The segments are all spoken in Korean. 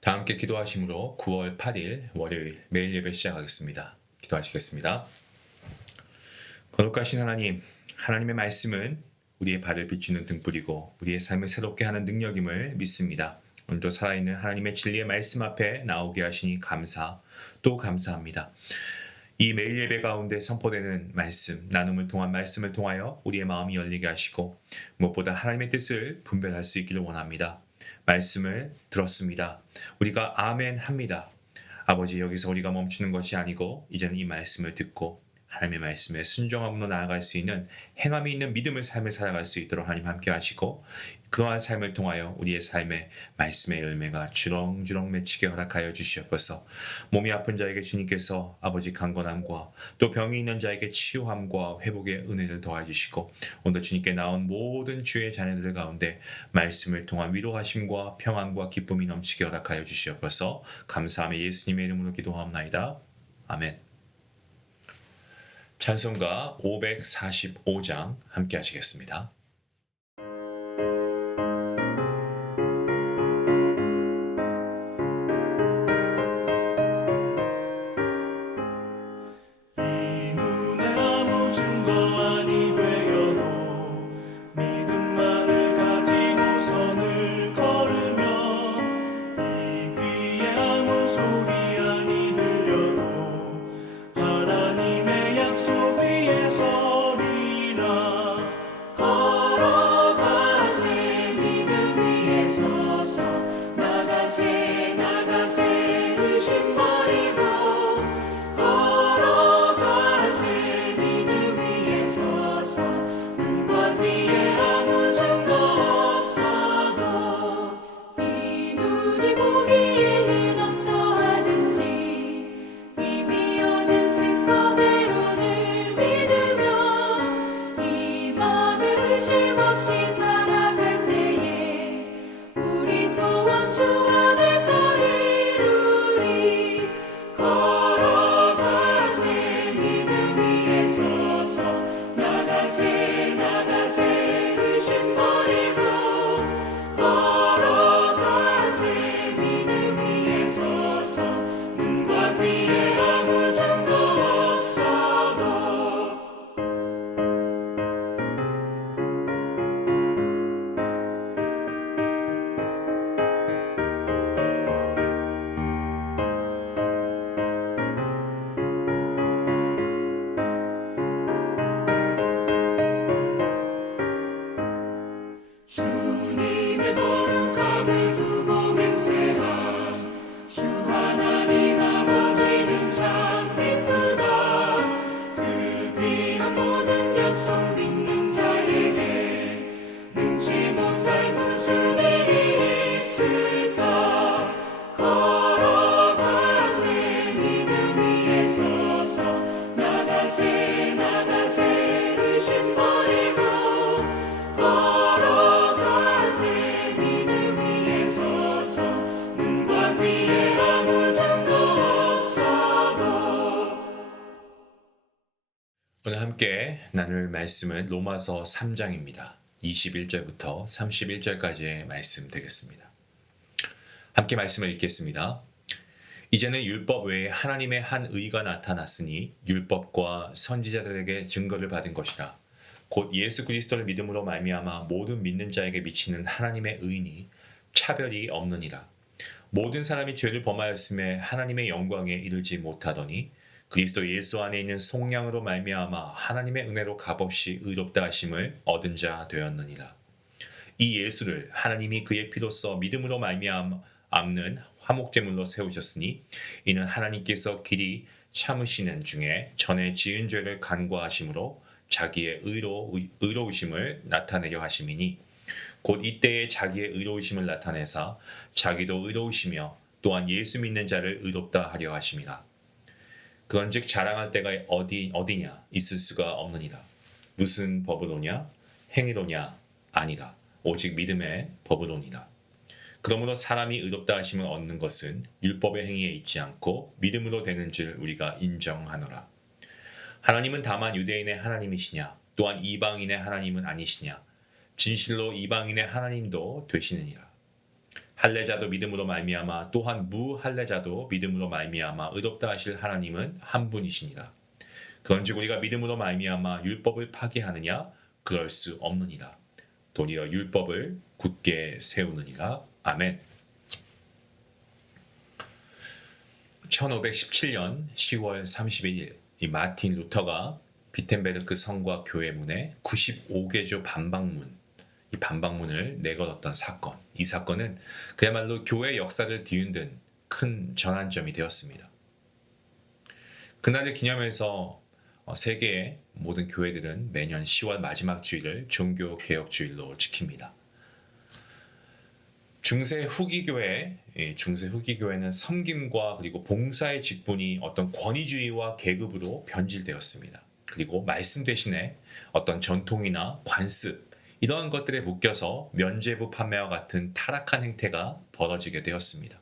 다 함께 기도하심으로 9월 8일 월요일 매일 예배 시작하겠습니다. 기도하시겠습니다. 거룩하신 하나님, 하나님의 말씀은 우리의 발을 비추는 등불이고 우리의 삶을 새롭게 하는 능력임을 믿습니다. 오늘도 살아있는 하나님의 진리의 말씀 앞에 나오게 하시니 또 감사합니다. 이 매일 예배 가운데 선포되는 말씀, 나눔을 통한 말씀을 통하여 우리의 마음이 열리게 하시고 무엇보다 하나님의 뜻을 분별할 수 있기를 원합니다. 말씀을 들었습니다. 우리가 아멘 합니다. 아버지, 여기서 우리가 멈추는 것이 아니고 이제는 이 말씀을 듣고 하나님의 말씀에 순종함으로 나아갈 수 있는 행함이 있는 믿음의 삶을 살아갈 수 있도록 하나님 함께 하시고 그러한 삶을 통하여 우리의 삶에 말씀의 열매가 주렁주렁 맺히게 허락하여 주시옵소서. 몸이 아픈 자에게 주님께서 아버지 강건함과 또 병이 있는 자에게 치유함과 회복의 은혜를 더해 주시고 오늘 주님께 나온 모든 주의 자녀들 가운데 말씀을 통한 위로하심과 평안과 기쁨이 넘치게 허락하여 주시옵소서. 감사하며 예수님의 이름으로 기도하옵나이다. 아멘. 찬송가 545장 함께 하시겠습니다. 이 눈에 아무 증거 아니 되어도 믿음만을 가지고 선을 걸으면 이 귀에 아무 소리 아니 들려도 하나님의 약속 위에 서리라. 걸어가세 믿음 위에 서서 나가세 나가세 의심 버리고 걸어가세 믿음 위에 서서 눈과 귀에 아무 증거 없어도 이 눈이 보기에는 어떠하든지 이미 얻은 증거대로 늘 믿으며 이 맘에 의심 없이 살아갈 때에 우리 소원 주 안에서 이루리. 걸어가세 믿음 위에 서서 나가세 나가세 의심 버리고 걸어가세 믿음 위에 서서 눈과 귀에 아무 증거 없어도. 주님의 거룩함을 두고 맹세한 주 하나님 아버지는 참 이쁘다. 그 귀한 모든 약속 믿는 자에게 능치 못할 무슨 일이 있을까. 걸어가세 믿음 위에 서서 나가세 나가세 의심 버리고 걸어가세 믿음 위에 서서 눈과 귀에 아무 증거 없어도. 오늘 함께 나눌 말씀은 로마서 3장입니다. 21절부터 31절까지의 말씀 되겠습니다. 함께 말씀을 읽겠습니다. 이제는 율법 외에 하나님의 한 의가 나타났으니 율법과 선지자들에게 증거를 받은 것이라. 곧 예수 그리스도를 믿음으로 말미암아 모든 믿는 자에게 미치는 하나님의 의니 차별이 없느니라. 모든 사람이 죄를 범하였음에 하나님의 영광에 이르지 못하더니 그리스도 예수 안에 있는 속량으로 말미암아 하나님의 은혜로 값없이 의롭다 하심을 얻은 자 되었느니라. 이 예수를 하나님이 그의 피로써 믿음으로 말미암는 화목제물로 세우셨으니 이는 하나님께서 길이 참으시는 중에 전에 지은 죄를 간과하심으로 자기의 의로우심을 나타내려 하심이니 곧 이때에 자기의 의로우심을 나타내사 자기도 의로우시며 또한 예수 믿는 자를 의롭다 하려 하심이라. 그런즉 자랑할 때가 어디냐 있을 수가 없느니라. 무슨 법으로냐 행위로냐 아니라 오직 믿음의 법으로니라. 그러므로 사람이 의롭다 하심을 얻는 것은 율법의 행위에 있지 않고 믿음으로 되는 줄 우리가 인정하노라. 하나님은 다만 유대인의 하나님이시냐 또한 이방인의 하나님은 아니시냐 진실로 이방인의 하나님도 되시느니라. 할례자도 믿음으로 말미암아 또한 무할례자도 믿음으로 말미암아 의롭다 하실 하나님은 한 분이시니라. 그런즉 우리가 믿음으로 말미암아 율법을 파기하느냐? 그럴 수 없느니라. 도리어 율법을 굳게 세우느니라. 아멘. 1517년 10월 31일 이 마틴 루터가 비텐베르크 성과 교회 문에 95개조 반박문, 이 반박문을 내걸었던 사건. 이 사건은 그야말로 교회 역사를 뒤흔든 큰 전환점이 되었습니다. 그날을 기념해서 세계의 모든 교회들은 매년 10월 마지막 주일을 종교개혁주일로 지킵니다. 중세 후기 교회는 섬김과 그리고 봉사의 직분이 어떤 권위주의와 계급으로 변질되었습니다. 그리고 말씀 대신에 어떤 전통이나 관습 이런 것들에 묶여서 면죄부 판매와 같은 타락한 행태가 벌어지게 되었습니다.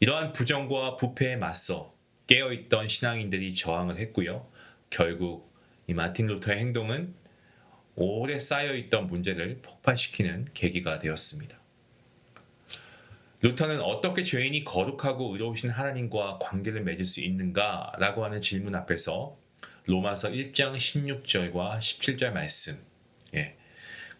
이러한 부정과 부패에 맞서 깨어있던 신앙인들이 저항을 했고요. 결국 이 마틴 루터의 행동은 오래 쌓여있던 문제를 폭발시키는 계기가 되었습니다. 루터는 어떻게 죄인이 거룩하고 의로우신 하나님과 관계를 맺을 수 있는가라고 하는 질문 앞에서 로마서 1장 16절과 17절 말씀,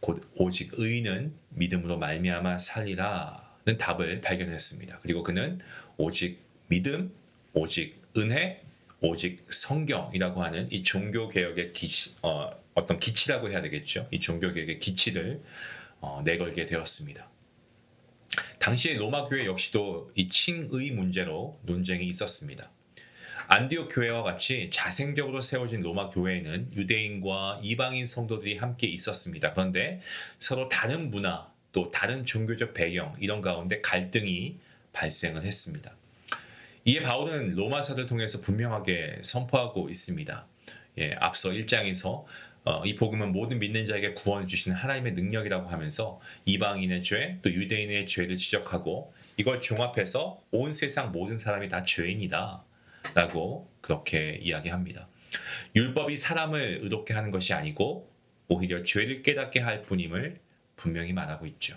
곧 오직 의인은 믿음으로 말미암아 살리라는 답을 발견했습니다. 그리고 그는 오직 믿음, 오직 은혜, 오직 성경이라고 하는 이 종교개혁의 어떤 기치라고 해야 되겠죠. 이 종교개혁의 기치를 내걸게 되었습니다. 당시의 로마 교회 역시도 이 칭의 문제로 논쟁이 있었습니다. 안디옥 교회와 같이 자생적으로 세워진 로마 교회에는 유대인과 이방인 성도들이 함께 있었습니다. 그런데 서로 다른 문화, 또 다른 종교적 배경 이런 가운데 갈등이 발생을 했습니다. 이에 바울은 로마서를 통해서 분명하게 선포하고 있습니다. 앞서 1장에서 이 복음은 모든 믿는 자에게 구원을 주시는 하나님의 능력이라고 하면서 이방인의 죄, 또 유대인의 죄를 지적하고 이걸 종합해서 온 세상 모든 사람이 다 죄인이다 라고 그렇게 이야기합니다. 율법이 사람을 의롭게 하는 것이 아니고 오히려 죄를 깨닫게 할 뿐임을 분명히 말하고 있죠.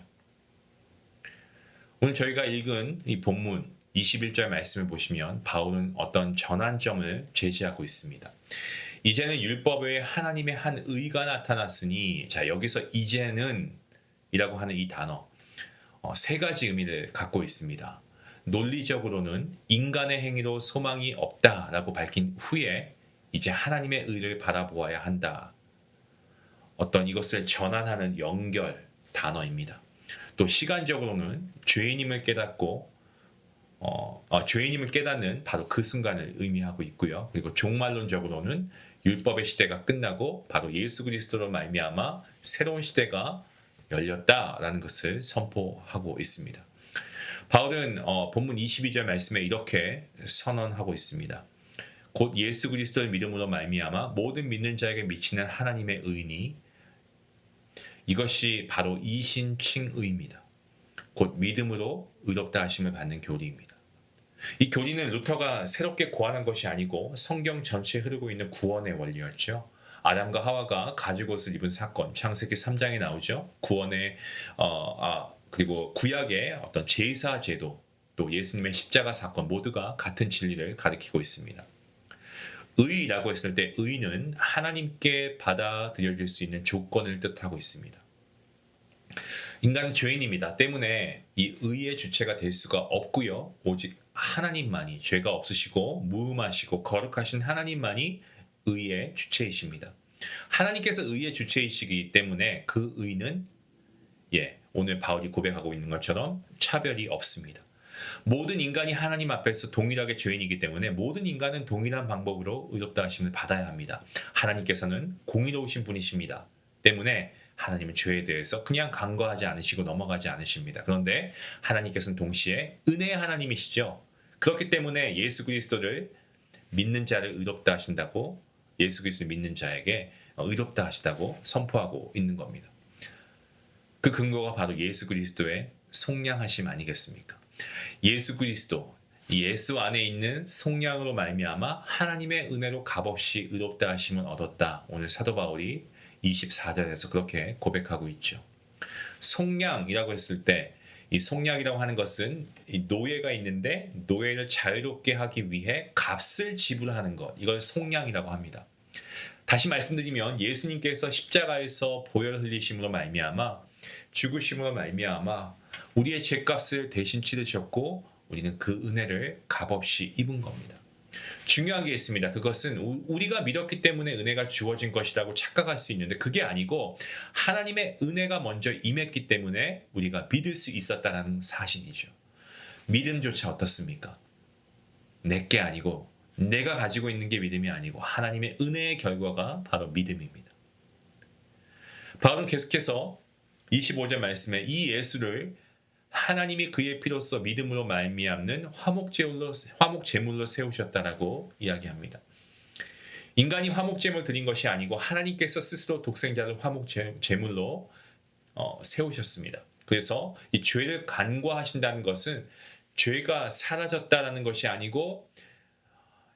오늘 저희가 읽은 이 본문 21절 말씀을 보시면 바울은 어떤 전환점을 제시하고 있습니다. 이제는 율법 외에 하나님의 한 의가 나타났으니, 자 여기서 이제는 이라고 하는 이 단어 세 가지 의미를 갖고 있습니다. 논리적으로는 인간의 행위로 소망이 없다라고 밝힌 후에 이제 하나님의 의를 바라보아야 한다. 어떤 이것을 전환하는 연결 단어입니다. 또 시간적으로는 죄인임을 깨닫고 죄인임을 깨닫는 바로 그 순간을 의미하고 있고요. 그리고 종말론적으로는 율법의 시대가 끝나고 바로 예수 그리스도로 말미암아 새로운 시대가 열렸다라는 것을 선포하고 있습니다. 바울은 본문 22절 말씀에 이렇게 선언하고 있습니다. 곧 예수 그리스도를 믿음으로 말미암아 모든 믿는 자에게 미치는 하나님의 의니 이것이 바로 이신칭의입니다. 곧 믿음으로 의롭다 하심을 받는 교리입니다. 이 교리는 루터가 새롭게 고안한 것이 아니고 성경 전체에 흐르고 있는 구원의 원리였죠. 아담과 하와가 가죽옷을 입은 사건, 창세기 3장에 나오죠. 구원의 그리고 구약의 어떤 제사 제도, 또 예수님의 십자가 사건 모두가 같은 진리를 가리키고 있습니다. 의라고 했을 때 의는 하나님께 받아들여질 수 있는 조건을 뜻하고 있습니다. 인간은 죄인입니다. 때문에 이 의의 주체가 될 수가 없고요. 오직 하나님만이, 죄가 없으시고 무음하시고 거룩하신 하나님만이 의의 주체이십니다. 하나님께서 의의 주체이시기 때문에 그 의는 오늘 바울이 고백하고 있는 것처럼 차별이 없습니다. 모든 인간이 하나님 앞에서 동일하게 죄인이기 때문에 모든 인간은 동일한 방법으로 의롭다 하심을 받아야 합니다. 하나님께서는 공의로우신 분이십니다. 때문에 하나님은 죄에 대해서 그냥 간과하지 않으시고 넘어가지 않으십니다. 그런데 하나님께서는 동시에 은혜의 하나님이시죠. 그렇기 때문에 예수 그리스도를 믿는 자를 의롭다 하신다고, 예수 그리스도를 믿는 자에게 의롭다 하시다고 선포하고 있는 겁니다. 그 근거가 바로 예수 그리스도의 속량하심 아니겠습니까? 예수 그리스도, 예수 안에 있는 속량으로 말미암아 하나님의 은혜로 값없이 의롭다 하심을 얻었다. 오늘 사도 바울이 24절에서 그렇게 고백하고 있죠. 속량이라고 했을 때 이 속량이라고 하는 것은 이 노예가 있는데 노예를 자유롭게 하기 위해 값을 지불하는 것, 이걸 속량이라고 합니다. 다시 말씀드리면 예수님께서 십자가에서 보혈 흘리심으로 말미암아 죽으심으로 말미암아 우리의 죄값을 대신 치르셨고 우리는 그 은혜를 값없이 입은 겁니다. 중요한 게 있습니다. 그것은 우리가 믿었기 때문에 은혜가 주어진 것이라고 착각할 수 있는데 그게 아니고 하나님의 은혜가 먼저 임했기 때문에 우리가 믿을 수 있었다는 사실이죠. 믿음조차 어떻습니까? 내게 아니고 내가 가지고 있는 게 믿음이 아니고 하나님의 은혜의 결과가 바로 믿음입니다. 바울은 계속해서 25절 말씀에 이 예수를 하나님이 그의 피로써 믿음으로 말미암는 화목제물로 세우셨다라고 이야기합니다. 인간이 화목제물 드린 것이 아니고 하나님께서 스스로 독생자를 화목제물로 세우셨습니다. 그래서 이 죄를 간과하신다는 것은 죄가 사라졌다라는 것이 아니고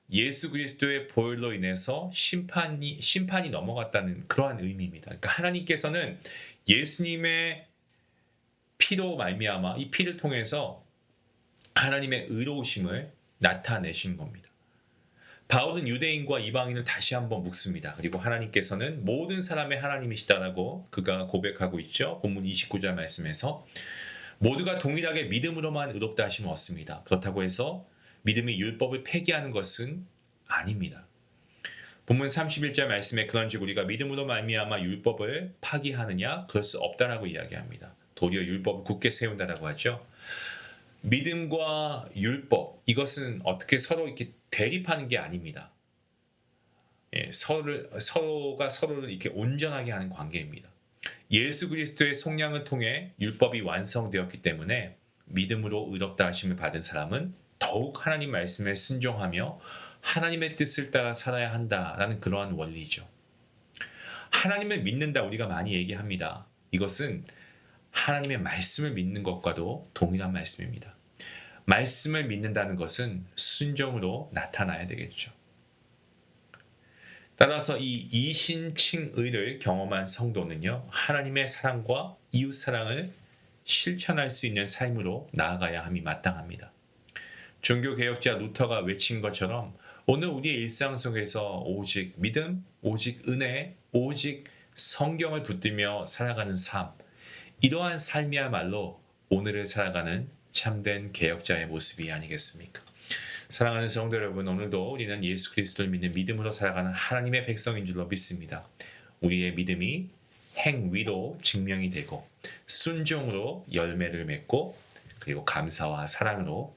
예수 그리스도의 보혈로 인해서 심판이 넘어갔다는 그러한 의미입니다. 그러니까 하나님께서는 예수님의 피로 말미암아 이 피를 통해서 하나님의 의로우심을 나타내신 겁니다. 바울은 유대인과 이방인을 다시 한번 묻습니다. 그리고 하나님께서는 모든 사람의 하나님이시다라고 그가 고백하고 있죠. 본문 29절 말씀에서 모두가 동일하게 믿음으로만 의롭다 하심을 얻습니다. 그렇다고 해서 믿음이 율법을 폐기하는 것은 아닙니다. 본문 31절 말씀에 그런즉 우리가 믿음으로 말미암아 율법을 파기하느냐? 그럴 수 없다라고 이야기합니다. 도리어 율법을 굳게 세운다라고 하죠. 믿음과 율법, 이것은 어떻게 서로 이렇게 대립하는 게 아닙니다. 서로가 서로를 이렇게 온전하게 하는 관계입니다. 예수 그리스도의 속량을 통해 율법이 완성되었기 때문에 믿음으로 의롭다 하심을 받은 사람은 더욱 하나님 말씀에 순종하며 하나님의 뜻을 따라 살아야 한다라는 그러한 원리죠. 하나님을 믿는다 우리가 많이 얘기합니다. 이것은 하나님의 말씀을 믿는 것과도 동일한 말씀입니다. 말씀을 믿는다는 것은 순종으로 나타나야 되겠죠. 따라서 이 이신칭의를 경험한 성도는요, 하나님의 사랑과 이웃 사랑을 실천할 수 있는 삶으로 나아가야 함이 마땅합니다. 종교개혁자 루터가 외친 것처럼 오늘 우리의 일상 속에서 오직 믿음, 오직 은혜, 오직 성경을 붙들며 살아가는 삶, 이러한 삶이야말로 오늘을 살아가는 참된 개혁자의 모습이 아니겠습니까? 사랑하는 성도 여러분, 오늘도 우리는 예수 그리스도를 믿는 믿음으로 살아가는 하나님의 백성인 줄로 믿습니다. 우리의 믿음이 행위로 증명이 되고 순종으로 열매를 맺고 그리고 감사와 사랑으로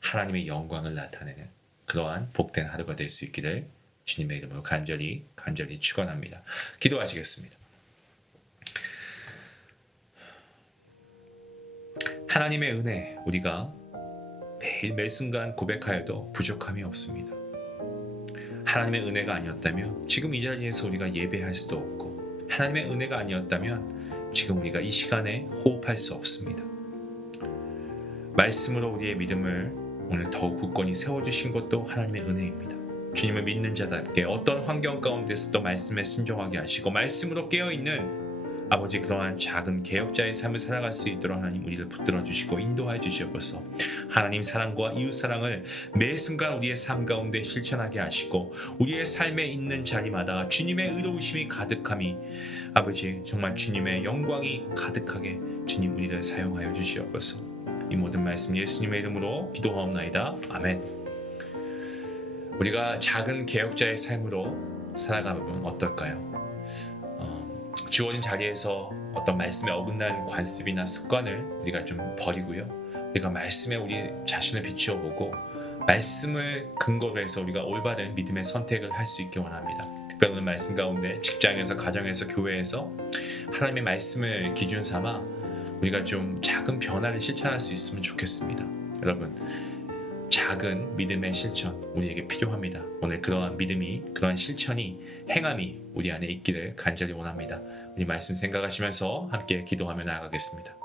하나님의 영광을 나타내는 그러한 복된 하루가 될 수 있기를 주님의 이름으로 간절히 축원합니다. 기도하시겠습니다. 하나님의 은혜, 우리가 매일 매 순간 고백하여도 부족함이 없습니다. 하나님의 은혜가 아니었다면 지금 이 자리에서 우리가 예배할 수도 없고, 하나님의 은혜가 아니었다면 지금 우리가 이 시간에 호흡할 수 없습니다. 말씀으로 우리의 믿음을 오늘 더욱 굳건히 세워주신 것도 하나님의 은혜입니다. 주님을 믿는 자답게 어떤 환경 가운데서도 말씀에 순종하게 하시고 말씀으로 깨어있는 아버지 그러한 작은 개혁자의 삶을 살아갈 수 있도록 하나님 우리를 붙들어 주시고 인도하여 주시옵소서. 하나님 사랑과 이웃 사랑을 매 순간 우리의 삶 가운데 실천하게 하시고 우리의 삶에 있는 자리마다 주님의 의로우심이 가득함이 아버지 정말 주님의 영광이 가득하게 주님 우리를 사용하여 주시옵소서. 이 모든 말씀 예수님의 이름으로 기도하옵나이다. 아멘. 우리가 작은 개혁자의 삶으로 살아가면 어떨까요? 주어진 자리에서 어떤 말씀에 어긋난 관습이나 습관을 우리가 좀 버리고요. 우리가 말씀에 우리 자신을 비추어 보고 말씀을 근거로 해서 우리가 올바른 믿음의 선택을 할 수 있기 원합니다. 특별히 오늘 말씀 가운데 직장에서, 가정에서, 교회에서 하나님의 말씀을 기준 삼아 우리가 좀 작은 변화를 실천할 수 있으면 좋겠습니다. 여러분, 작은 믿음의 실천 우리에게 필요합니다. 오늘 그러한 믿음이, 그러한 실천이, 행함이 우리 안에 있기를 간절히 원합니다. 우리 말씀 생각하시면서 함께 기도하며 나아가겠습니다.